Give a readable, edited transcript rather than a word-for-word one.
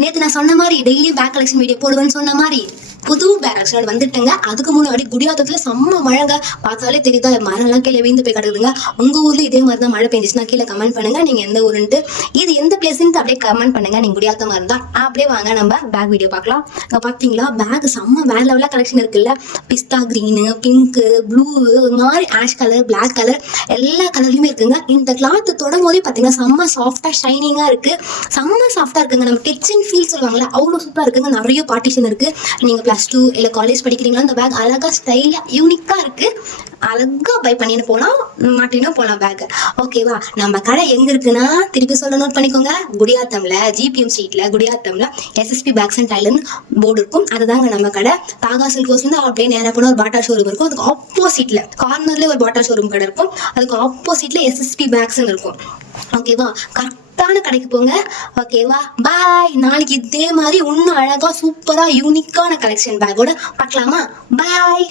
நேற்று நான் சொன்ன மாதிரி டெய்லி பேக் கலெக்ஷன் வீடியோ போடுவேன்னு சொன்ன மாதிரி புது பேக் கலெக்ஷன் வந்துட்டேங்க. அதுக்கு முன்னாடி குடியாத்தத்துல செம்ம மழைங்க. பார்த்தாலே தெரியுதா, மரம்லாம் கீழே வீந்து போய் கிடக்குதுங்க. உங்க ஊர்ல இதே மாதிரி தான் மழை பெஞ்சிச்சுன்னா கீழே கமெண்ட் பண்ணுங்க, நீங்க எந்த ஊருன்ட்டு. இது எந்த பிளேஸ்ன்னு அப்படியே கமெண்ட் பண்ணுங்க. நீங்க குடியாத்தமா இருந்தா அப்படியே வாங்க நம்ம பேக் வீடியோ பார்க்கலாம். பாத்தீங்களா, பேக் செம்ம வேற லெவலா கலெக்ஷன் இருக்குல்ல. பிஸ்தா கிரீனு, பிங்க், ப்ளூ, ஒரு மாதிரி ஆஷ் கலர், பிளாக் கலர், எல்லா கலர்லயுமே இருக்குங்க. இந்த கிளாத் தொடும் போதே பாத்தீங்கன்னா செம்ம சாஃப்டா ஷைனிங்கா இருக்கு. செம்ம சாஃப்டா இருக்குங்க. நம்ம டச் அண்ட் ஃபீல் சொல்லுவாங்கல்ல, அவ்வளோ சூப்பரா இருக்குங்க. நிறைய பார்ட்டிஷன் இருக்கு. நீங்க +2 இல்லை காலேஜ் படிக்கிறீங்களா, இந்த பேக் அழகா ஸ்டைலா யூனிக்கா இருக்கு. அழகா பை பண்ணிட்டு போலாம், மாட்டினும் போலாம் பேக். ஓகேவா? நம்ம கடை எங்க இருக்குன்னா திருப்பி சொல்ல நோட் பண்ணிக்கோங்க. குடியாத்தம்ல ஜிபிஎம் ஸ்ட்ரீட்ல குடியாத்தம்ல எஸ்எஸ்பி பேக்ஸ் அண்ட் டைலர்னு போர்டு இருக்கும். அதுதாங்க நம்ம கடை. தாகா சில்க் ஹவுஸ் வந்து அப்படியே நேரா போனா ஒரு பாட்டா ஷோரூம் இருக்கும். அதுக்கு ஆப்போசிட்ல கார்னர்ல ஒரு பாட்டா ஷோரூம் கடை இருக்கும். அதுக்கு ஆப்போசிட்ல எஸ்எஸ்பி பேக்ஸ்ன்னு இருக்கும். ஓகேவா? கரெக்டான கடைக்கு போங்க. ஓகேவா? பாய். நாளைக்கு இதே மாதிரி இன்னும் அழகா சூப்பரா யூனிக்கான கலெக்ஷன் பேக்கோட பார்க்கலாமா? பாய்.